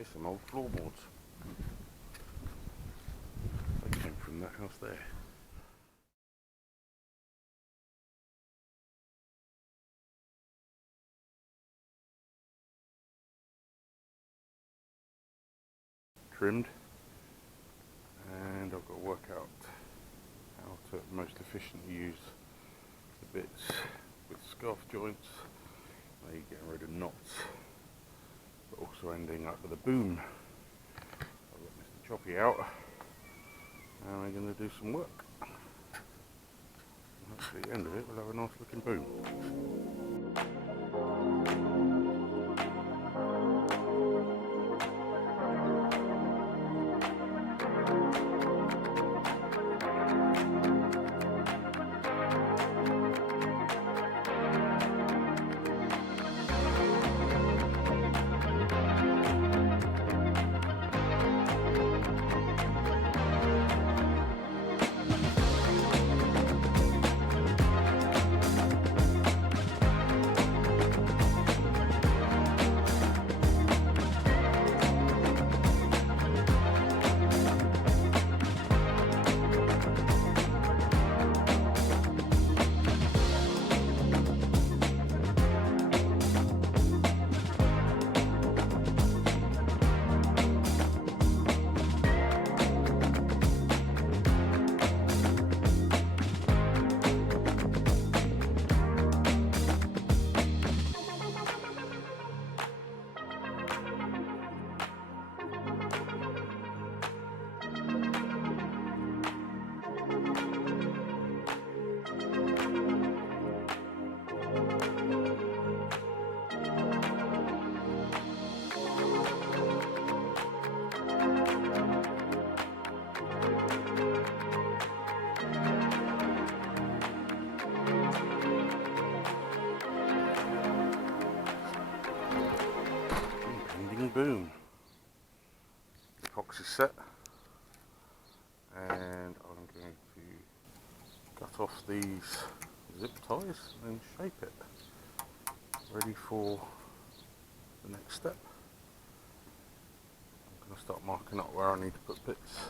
Here's some old floorboards. They came from that house there. Trimmed, and I've got to work out how to most efficiently use the bits with scarf joints, maybe getting rid of knots, but also ending up with a boom. I've got Mr. Choppy out, and we're going to do some work. And at the end of it we'll have a nice looking boom. Boom. Epoxy set, and I'm going to cut off these zip ties and shape it ready for the next step. I'm going to start marking up where I need to put bits.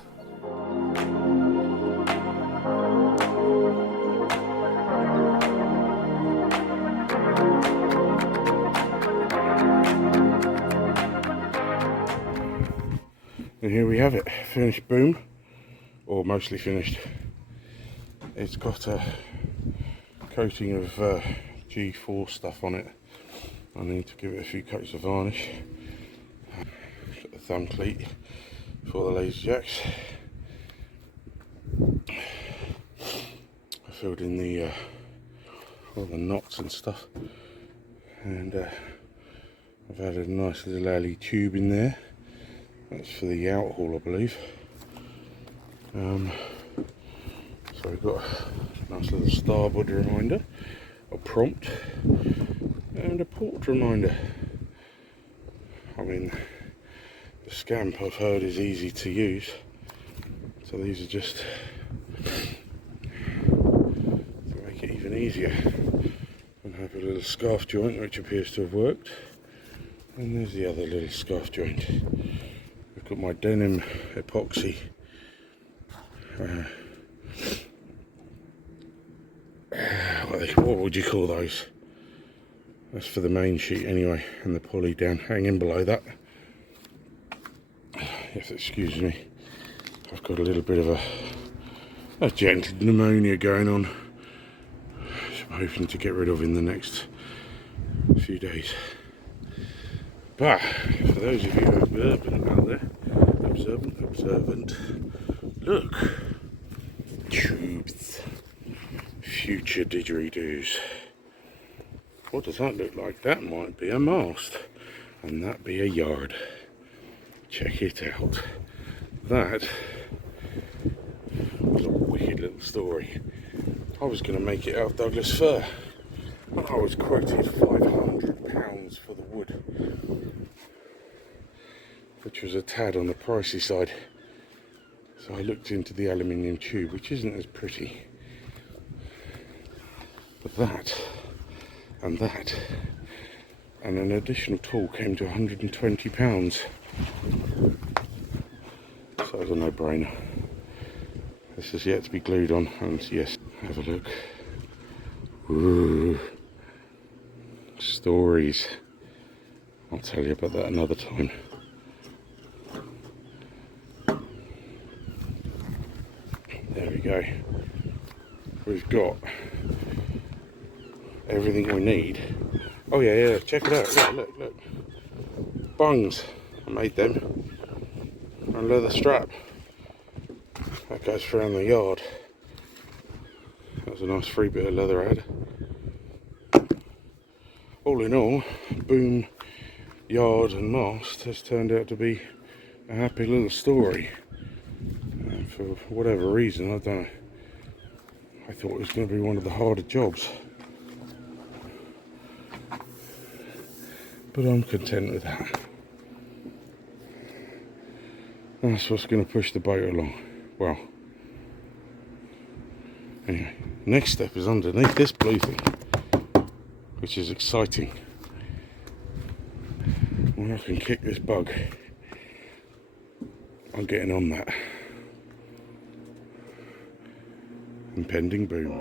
And here we have it, finished boom, or mostly finished. It's got a coating of G4 stuff on it. I need to give it a few coats of varnish. Got the thumb cleat for the laser jacks. I filled in all the knots and stuff, and I've added a nice little alley tube in there. That's for the out haul, I believe. So we've got a nice little starboard reminder, a prompt, and a port reminder. I mean, the Scamp I've heard is easy to use, so these are just to make it even easier. And have a little scarf joint which appears to have worked, and there's the other little scarf joint. I've got my denim epoxy what would you call those? That's for the main sheet anyway, and the poly down hanging below that. Yes, excuse me, I've got a little bit of a gentle pneumonia going on, which I'm hoping to get rid of in the next few days. But for those of you who are observant out there, observant, look, tubes, future didgeridoos. What does that look like? That might be a mast, and that be a yard. Check it out. That was a wicked little story. I was going to make it out of Douglas fir, and I was quoted £500 for the wood, which was a tad on the pricey side. So I looked into the aluminium tube, which isn't as pretty. But that and that and an additional tool came to £120. So it was a no-brainer. This is yet to be glued on, and yes, have a look. Ooh, stories. I'll tell you about that another time. There we go. We've got everything we need. Oh yeah, check it out. Look. Bungs. I made them. And leather strap. That goes around the yard. That was a nice free bit of leather I had. All in all, boom, yard and mast has turned out to be a happy little story. For whatever reason, I don't know. I thought it was going to be one of the harder jobs. But I'm content with that. That's what's going to push the boat along. Well, anyway, next step is underneath this blue thing, which is exciting. When I can kick this bug, I'm getting on that. Impending boom.